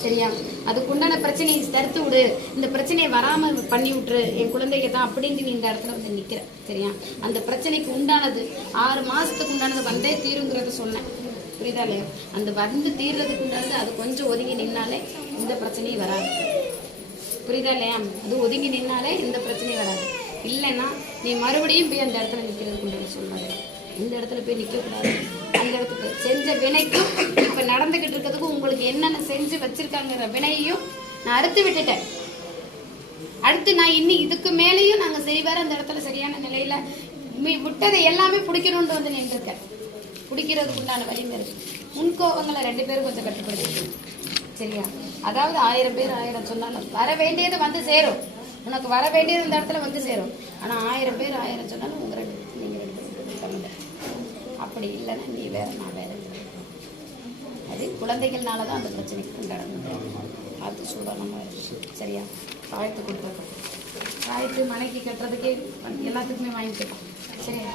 சரியா? அதுக்குண்டான பிரச்சனையை தடுத்து விடு, இந்த பிரச்சனையை வராம பண்ணி விட்டுரு, என் குழந்தைக்கு தான் அப்படின்ட்டு நீ இந்த இடத்துல வந்து நிக்கிற. சரியா? அந்த பிரச்சனைக்கு உண்டானது 6 மாசத்துக்கு உண்டானது வந்தே தீருங்கிறத சொன்னேன். புரியுதா இல்லையா? அந்த வந்து தீர்றதுக்கு உண்டானது அது கொஞ்சம் ஒதுங்கி நின்னாலே இந்த பிரச்சனையும் வராது. புரியுதா இல்லையா? அது ஒதுங்கி நின்னாலே இந்த பிரச்சனையும் வராது. இல்லைன்னா நீ மறுபடியும் போய் அந்த இடத்துல நிக்கிறதுக்கு உண்டான சொல்றாங்க. இந்த இடத்துல போய் நிக்க கூடாது. அந்த இடத்துக்கு செஞ்ச வினைக்கும் இப்ப நடந்துகிட்டு இருக்கிறதுக்கும் உங்களுக்கு என்னென்ன செஞ்சு வச்சிருக்காங்கிற வினையையும் நான் அறுத்து விட்டுட்டேன். அடுத்து நான் இன்னும் இதுக்கு மேலேயும் நாங்க செய்வார அந்த இடத்துல சரியான நிலையில விட்டதை எல்லாமே பிடிக்கணும்னு வந்து நின்றுருக்கேன். பிடிக்கிறதுக்கு உண்டான வலிமை இருக்கு. முன்கோபங்களை 2 பேரும் கொஞ்சம் கட்டுப்படுத்தி. சரியா? அதாவது 1000 பேர் 1000 சொன்னாலும் வர வேண்டியது வந்து சேரும். உனக்கு வர வேண்டியது இந்த இடத்துல வந்து சேரும். ஆனா 1000 பேர் 1000 சொன்னாலும் நீங்க 2 பேரும் பண்ணுங்க. அப்படி இல்லைன்னா நீ வேற நான் வேற. அது குழந்தைகள்னாலதான் அந்த பிரச்சனைக்கு உண்டான அது சூடானமா இருக்கு. சரியா? காயத்து கொடுத்துருக்கோம். காயத்து மனைக்கு கட்டுறதுக்கே எல்லாத்துக்குமே வாங்கிக்கலாம். சரியா?